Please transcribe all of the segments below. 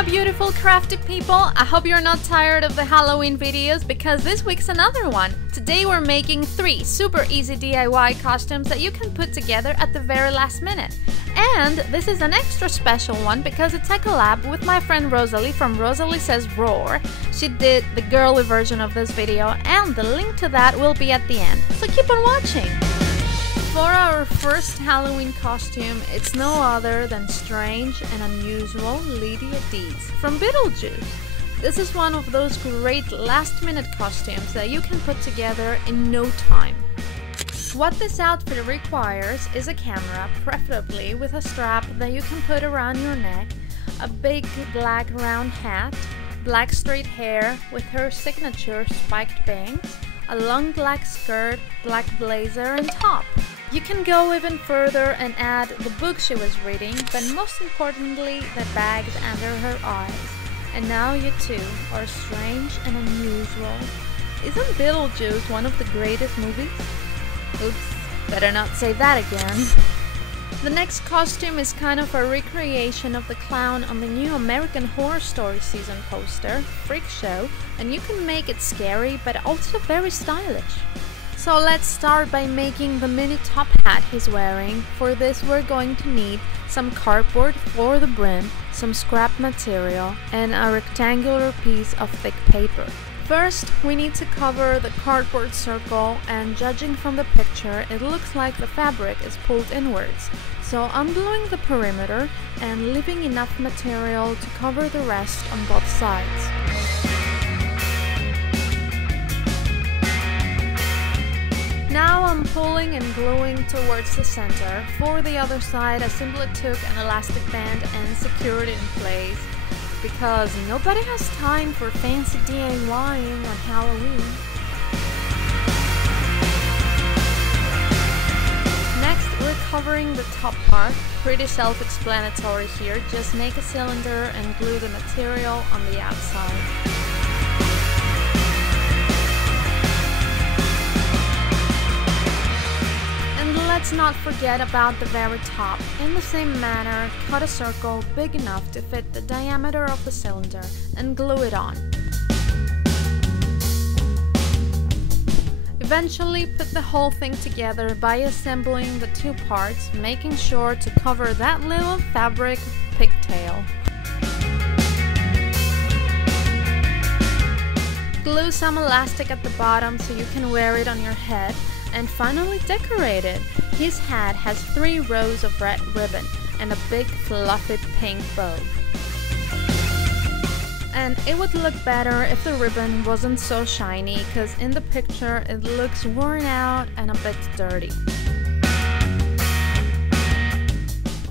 my beautiful crafty people, I hope you're not tired of the Halloween videos because this week's another one. Today we're making 3 super easy DIY costumes that you can put together at the very last minute. And this is an extra special one because it's a collab with my friend Rosalie from RosaliesSaysRawr. She did the girly version of this video and the link to that will be at the end, so keep on watching! For our first Halloween costume, it's no other than strange and unusual Lydia Deetz from Beetlejuice. This is one of those great last-minute costumes that you can put together in no time. What this outfit requires is a camera, preferably with a strap that you can put around your neck, a big black round hat, black straight hair with her signature spiked bangs, a long black skirt, black blazer and top. You can go even further and add the book she was reading, but most importantly, the bags under her eyes. And now you too are strange and unusual. Isn't Beetlejuice one of the greatest movies? Oops, better not say that again. The next costume is kind of a recreation of the clown on the new American Horror Story season poster, Freak Show, and you can make it scary but also very stylish. So let's start by making the mini top hat he's wearing. For this we're going to need some cardboard for the brim, some scrap material, and a rectangular piece of thick paper. First, we need to cover the cardboard circle, and judging from the picture, it looks like the fabric is pulled inwards. So I'm gluing the perimeter and leaving enough material to cover the rest on both sides. Now I'm pulling and gluing towards the center. For the other side, I simply took an elastic band and secured it in place, because nobody has time for fancy DIYing on Halloween. Next, we're covering the top part. Pretty self-explanatory here, just make a cylinder and glue the material on the outside. Let's not forget about the very top. In the same manner, cut a circle big enough to fit the diameter of the cylinder and glue it on. Eventually, put the whole thing together by assembling the 2 parts, making sure to cover that little fabric pigtail. Glue some elastic at the bottom so you can wear it on your head, and finally decorate it. His hat has 3 rows of red ribbon and a big fluffy pink bow. And it would look better if the ribbon wasn't so shiny, because in the picture it looks worn out and a bit dirty.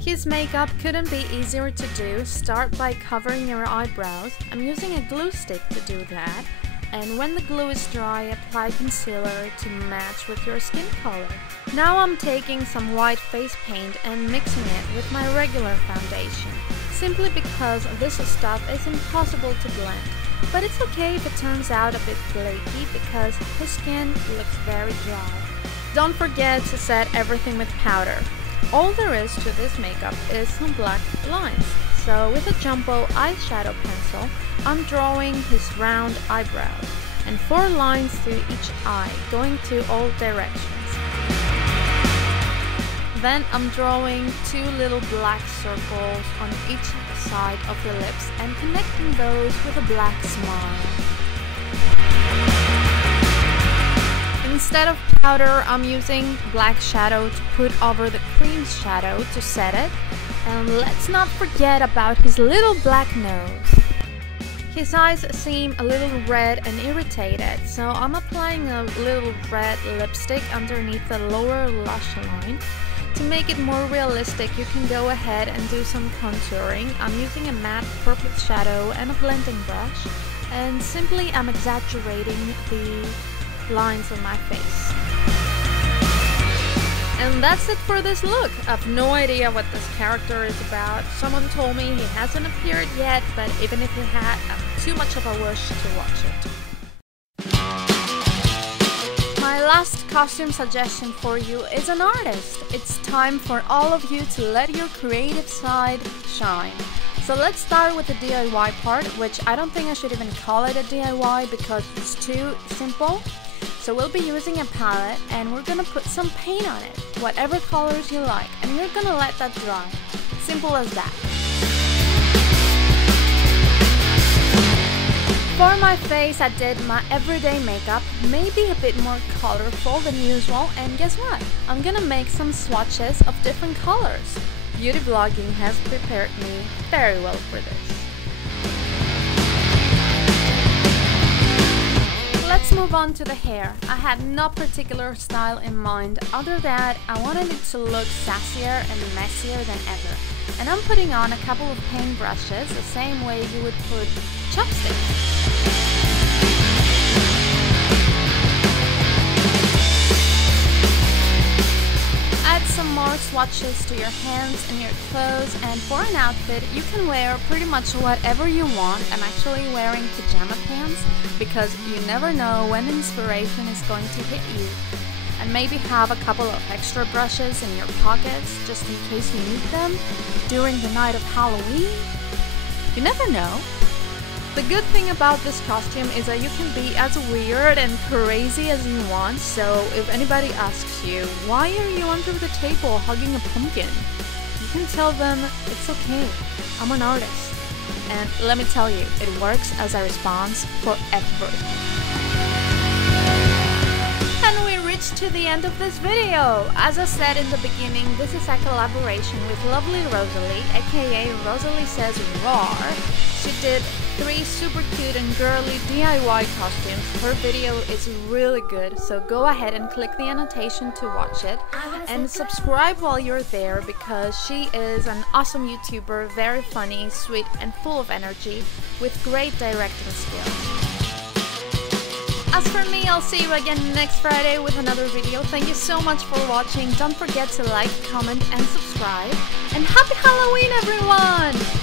His makeup couldn't be easier to do. Start by covering your eyebrows. I'm using a glue stick to do that. And when the glue is dry, apply concealer to match with your skin color. Now I'm taking some white face paint and mixing it with my regular foundation, simply because this stuff is impossible to blend. But it's okay if it turns out a bit flaky because his skin looks very dry. Don't forget to set everything with powder. All there is to this makeup is some black lines. So with a jumbo eyeshadow pencil, I'm drawing his round eyebrows and 4 lines to each eye, going to all directions. Then I'm drawing 2 little black circles on each side of the lips and connecting those with a black smile. Instead of powder, I'm using black shadow to put over the cream shadow to set it. And let's not forget about his little black nose. His eyes seem a little red and irritated, so I'm applying a little red lipstick underneath the lower lash line. To make it more realistic, you can go ahead and do some contouring. I'm using a matte purple shadow and a blending brush, and simply I'm exaggerating the lines on my face. And that's it for this look. I have no idea what this character is about. Someone told me he hasn't appeared yet, but even if he had, I'm too much of a wish to watch it. My last costume suggestion for you is an artist. It's time for all of you to let your creative side shine. So let's start with the DIY part, which I don't think I should even call it a DIY because it's too simple. So we'll be using a palette and we're gonna put some paint on it, whatever colors you like, and you're gonna let that dry. Simple as that. For my face, I did my everyday makeup, maybe a bit more colorful than usual, and guess what? I'm gonna make some swatches of different colors. Beauty vlogging has prepared me very well for this. Let's move on to the hair. I had no particular style in mind, other than I wanted it to look sassier and messier than ever. And I'm putting on a couple of paint brushes, the same way you would put chopsticks. Add some more swatches to your hands and your clothes, and for an outfit you can wear pretty much whatever you want. I'm actually wearing pajama pants because you never know when inspiration is going to hit you. And maybe have a couple of extra brushes in your pockets just in case you need them during the night of Halloween. You never know. The good thing about this costume is that you can be as weird and crazy as you want, so if anybody asks you, why are you under the table hugging a pumpkin? You can tell them, it's okay, I'm an artist. And let me tell you, it works as a response for everything. And we reached to the end of this video! As I said in the beginning, this is a collaboration with lovely Rosalie, aka RosaliesSaysRawr. She did 3 super cute and girly DIY costumes. Her video is really good, so go ahead and click the annotation to watch it. And subscribe while you're there because she is an awesome YouTuber, very funny, sweet and full of energy, with great directing skills. As for me, I'll see you again next Friday with another video. Thank you so much for watching. Don't forget to like, comment and subscribe. And happy Halloween, everyone!